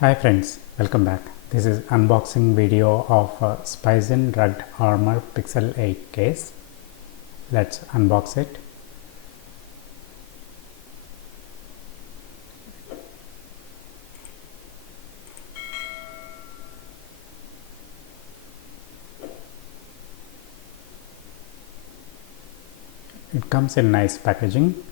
Hi friends, welcome back. This is unboxing video of Spigen Rugged Armor Pixel 8 case. Let's unbox it. It comes in nice packaging.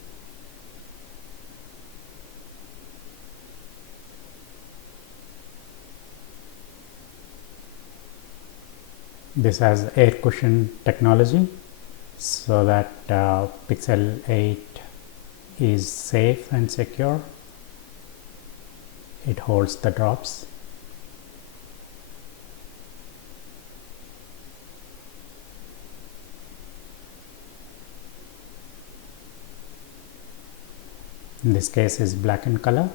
This has air cushion technology so that Pixel 8 is safe and secure. It holds the drops. In this case is black in color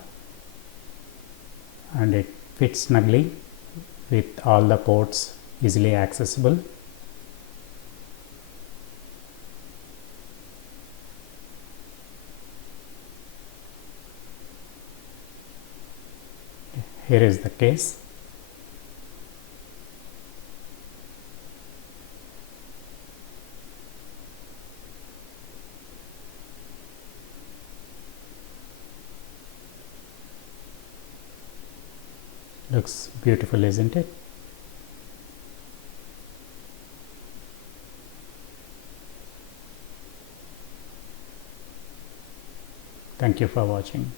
and it fits snugly with all the ports easily accessible. Here is the case. Looks beautiful, isn't it? Thank you for watching.